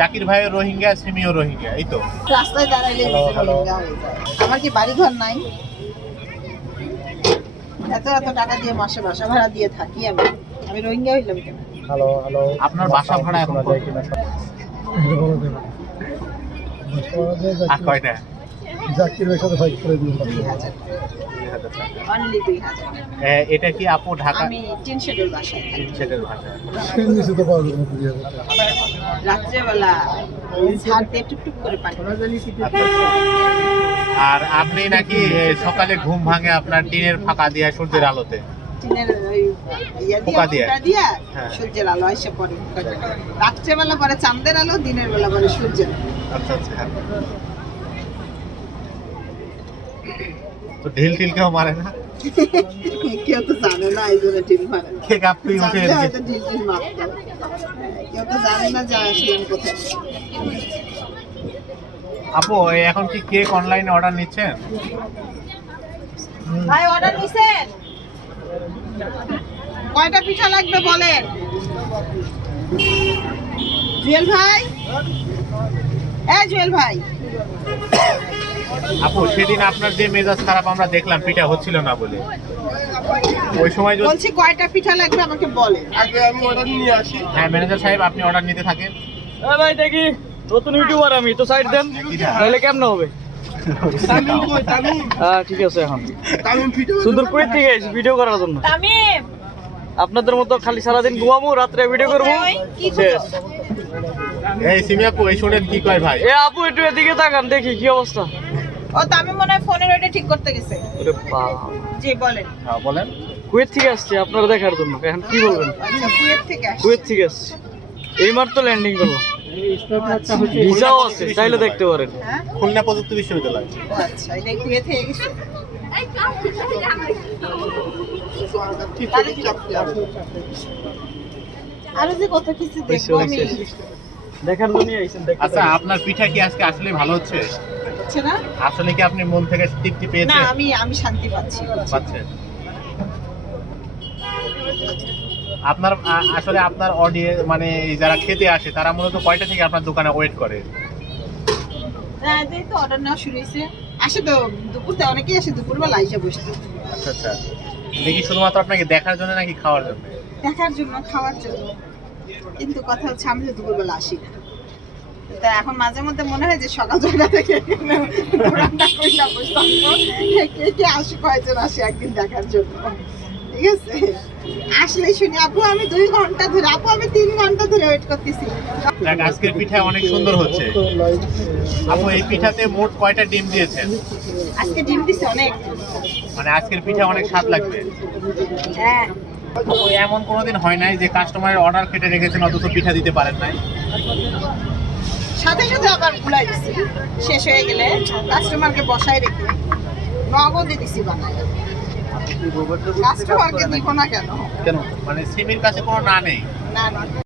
জাকির ভাইও রোহিঙ্গা, সিমিও রোহিঙ্গা, এই তো। রাস্তায় দাঁড়াইলে রোহিঙ্গা হয়ে যায়। আমার কি বাড়ি ঘর নাই? এত এত টাকা দিয়ে মাসে বাসা ভাড়া দিয়ে থাকি আমি। আমি রোহিঙ্গা হইলাম কেন? হ্যালো হ্যালো, আপনার বাসা ভাড়া এখন যায় কিনা আর কয়টা? জাকিরের সাথে ফাইট করে দিন। 2000 অনলি 2000। এটা কি আপু ঢাকা? আমি টিন শেডের বাসায় থাকি। সেটার ভাষা। সেন নিচে তো পাওয়া যাবে না 2000 টাকা। রাত্রেবেলা ঝাড় দিয়ে টুকটুক করে পানি। আচ্ছা। আর আপনি নাকি সকালে ঘুম ভাঙে আপনার টিনের ফাঁকা দিয়ে সূর্যের আলোতে? টিনের ওই ইয়া পোকা দিয়ে? পোকা দিয়া হ্যাঁ। সূর্যের আলো এসে পড়ে। রাত্রেবেলা পরে চাঁদের আলো, দিনের বেলা পরে সূর্যের আলো। আচ্ছা আচ্ছা। তো ঢিল টিল কেউ মারে না? কেউ তো জানে না এই জন্য ঢিল মারে না। কে কাঁপতে উঠে জানলে এসে? হয়তো ঢিল টিল মারতো। কেউ তো জানে না যে আসলে আমি কোথায়। আপু এখন কি কেক অনলাইনে অর্ডার নিচ্ছেন? ভাই অর্ডার নিছেন? কয়টা পিঠা লাগবে বলেন? জুয়েল ভাই, জুয়েল ভাই, আপু সেদিন আপনার যে মেজাজ খারাপ আমরা দেখলাম পিঠা হচ্ছিল না বলে, ওই সময় যদি বলছি কয়টা পিঠা লাগবে আমাকে বলেন। আগে আমি অর্ডার নিয়ে আসি। হ্যাঁ ম্যানেজার সাহেব আপনি অর্ডার নিতে থাকেন। ভাই দেখি নতুন ইউটিউবার আমি তো সাইড দেন তাহলে কেমন হবে? তামিম কই তামিম? হ্যাঁ ঠিক আছে। এখন তামিম ভিডিও সুদূর কুয়েত থেকে এসেছি ভিডিও করার জন্য। তামিম, আপনাদের মতো খালি সারাদিন ঘুমাবো, রাত্রে ভিডিও করবো, কি শেষ। এই সিমি আপু এই শোনেন কি কয় ভাই? এ আপু একটু এদিকে তাকান দেখি কি অবস্থা। ও তামিম মনে হয় ফোনের ওইটা ঠিক করতে গেছে। ওরে বাবা, জি বলেন। হ্যাঁ বলেন। কুয়েত থেকে আসছি আপনারা দেখার জন্য। এখন কি বলবেন? আচ্ছা কুয়েত থেকে আসছে। কুয়েত থেকে আসছি, এইমাত্র ল্যান্ডিং করবো। ভিসাও আছে, চাইলে দেখতে পারেন। হ্যাঁ খুলনা প্রযুক্তি বিশ্ববিদ্যালয়। ও আচ্ছা, এটা কুয়েত থেকে গেছে। আরো যে কত কিছু দেখবো আমি। দেখার জন্য আইছেন, দেখতে আচ্ছা পারেন। আপনার পিঠা কি আজকে আসলে ভালো হচ্ছে? হচ্ছে না? আসলে কি আপনি মন থেকে তৃপ্তি না পেয়েছেন? আমি শান্তি পাচ্ছি। পাচ্ছেন? আপনার আসলে আপনার অডিয়েন্স মানে এই যারা খেতে আসে তারা মূলত কয়টা থেকে আপনার দোকানে ওয়েট করে? না এই তো অর্ডার নেওয়া শুরু হয়েছে। আসে তো দুপুরতে, অনেকেই আসে দুপুরবেলা এসে বসতে। আচ্ছা আচ্ছা। দেখি শুধুমাত্র আপনাকে দেখার জন্য নাকি খাওয়ার জন্য? দেখার জন্য, খাওয়ার জন্য। কিন্তু কথা হচ্ছে আমি তো দুপুরবেলা আসি না। তা এখন মাঝে মধ্যে মনে হয় যে সকাল 6টা থেকে এখানে রান্না কইরা বসে থাকবো। কে কে আসে, কয়জন আসে একদিন দেখার জন্য। ঠিক আছে, আসলে শুনি আপু আমি 2 ঘন্টা ধরে, আপু আমি 3 ঘন্টা ধরে ওয়েট করতেছি। দেখ আজকের পিঠা অনেক সুন্দর হচ্ছে। আপু এই পিঠাতে মোট কয়টা ডিম দিয়েছেন? আজকে ডিম দিছে অনেক। মানে আজকের পিঠা অনেক স্বাদ লাগবে। হ্যাঁ, আপু এমন কোনোদিন হয় নাই যে কাস্টমারের অর্ডার কেটে রেখেছেন অথচ পিঠা দিতে পারেন নাই? সাথে সাথে আবার ভুলাই দিছি। শেষ হয়ে গেলে কাস্টমারকে বসায় রেখে নগদে দিছি বানায়। কাস্টমারকে দিব না কেন? কেন? মানে সিমির কাছে কোনো না নেই? না না